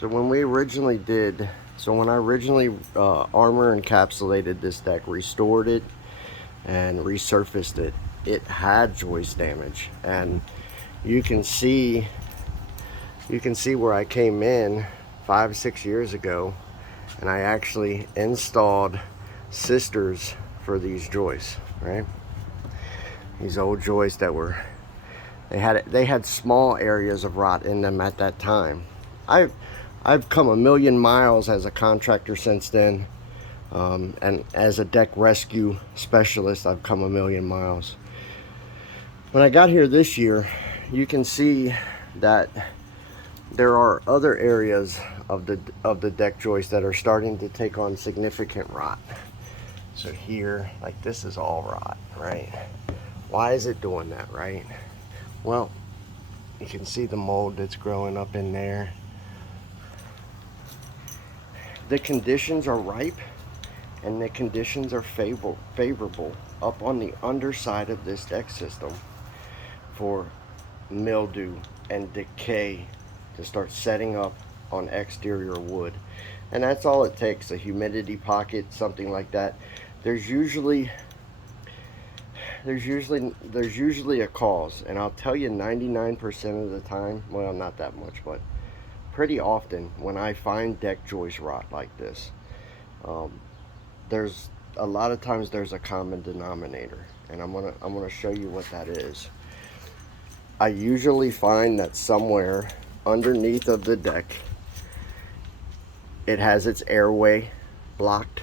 So when I originally armor encapsulated this deck, restored it, and resurfaced it, it had joist damage. And you can see where I came in 5-6 years ago, and I actually installed sisters for these joists, right? These old joists that were, they had small areas of rot in them at that time. I've come a million miles as a contractor since then, and as a deck rescue specialist, I've come a million miles. When I got here this year, you can see that there are other areas of the deck joist that are starting to take on significant rot. So here, like, this is all rot, right? Why is it doing that, right? Well, you can see the mold that's growing up in there. The conditions are ripe, and the conditions are favorable up on the underside of this deck system for mildew and decay to start setting up on exterior wood. And that's all it takes, a humidity pocket, something like that. There's usually a cause, and I'll tell you 99% of the time, well, not that much, but pretty often when I find deck joist rot like this, there's a lot of times there's a common denominator, and I'm gonna show you what that is. I usually find that somewhere underneath of the deck, it has its airway blocked,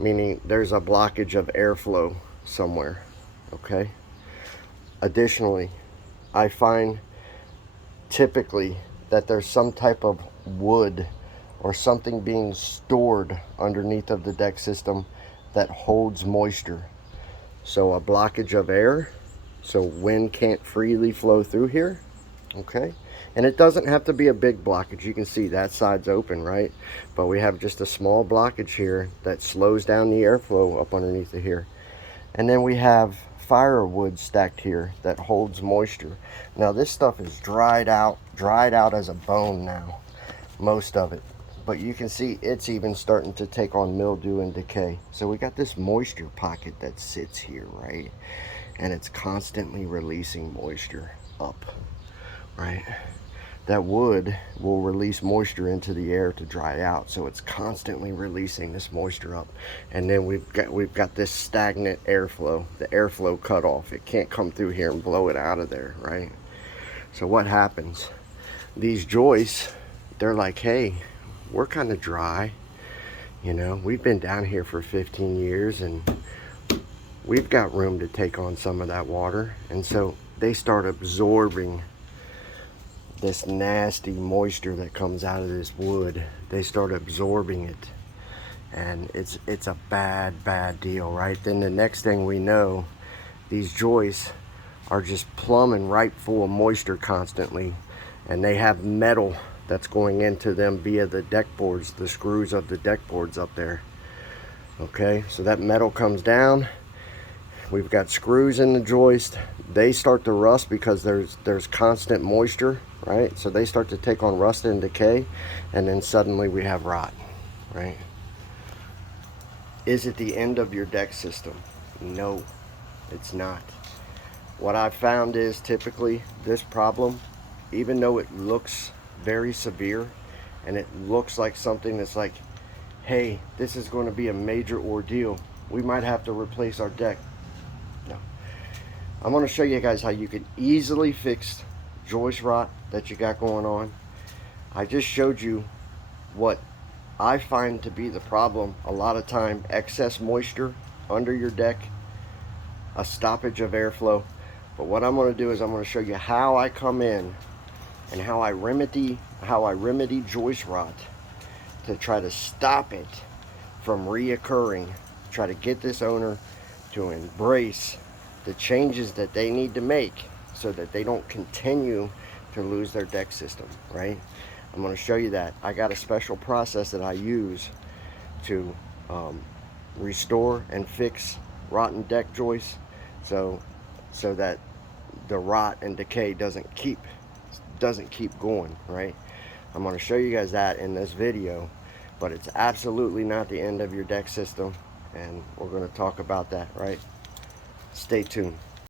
meaning there's a blockage of airflow somewhere, okay? Additionally, I find typically that there's some type of wood or something being stored underneath of the deck system that holds moisture. So a blockage of air, so wind can't freely flow through here, okay? And it doesn't have to be a big blockage. You can see that side's open, right? But we have just a small blockage here that slows down the airflow up underneath of here. And then we have firewood stacked here that holds moisture. Now this stuff is dried out as a bone now, most of it. But you can see it's even starting to take on mildew and decay. So we got this moisture pocket that sits here, right? And it's constantly releasing moisture up, right? That wood will release moisture into the air to dry out, so it's constantly releasing this moisture up. And then we've got this stagnant airflow, the airflow cut off. It can't come through here and blow it out of there, right? So what happens? These joists, they're like, hey, we're kind of dry, you know, we've been down here for 15 years and we've got room to take on some of that water. And so they start absorbing this nasty moisture that comes out of this wood. They start absorbing it, and it's a bad deal, right? Then the next thing we know, these joists are just plumbing right full of moisture constantly, and they have metal that's going into them via the deck boards, the screws of the deck boards up there. Okay, so that metal comes down. We've got screws in the joist. They start to rust because there's constant moisture, right? So they start to take on rust and decay, and then suddenly we have rot, right? Is it the end of your deck system? No, it's not. What I've found is typically this problem, even though it looks very severe and it looks like something that's like, hey, this is going to be a major ordeal, we might have to replace our deck. No. I'm going to show you guys how you can easily fix joist rot that you got going on. I just showed you what I find to be the problem a lot of time: excess moisture under your deck, a stoppage of airflow. But what I'm going to do is I'm going to show you how I come in and how I remedy joist rot to try to stop it from reoccurring. Try to get this owner to embrace the changes that they need to make so that they don't continue to lose their deck system, right? I'm going to show you that. I got a special process that I use to restore and fix rotten deck joists so that the rot and decay doesn't keep going, right? I'm going to show you guys that in this video, but it's absolutely not the end of your deck system, and we're going to talk about that, right? Stay tuned.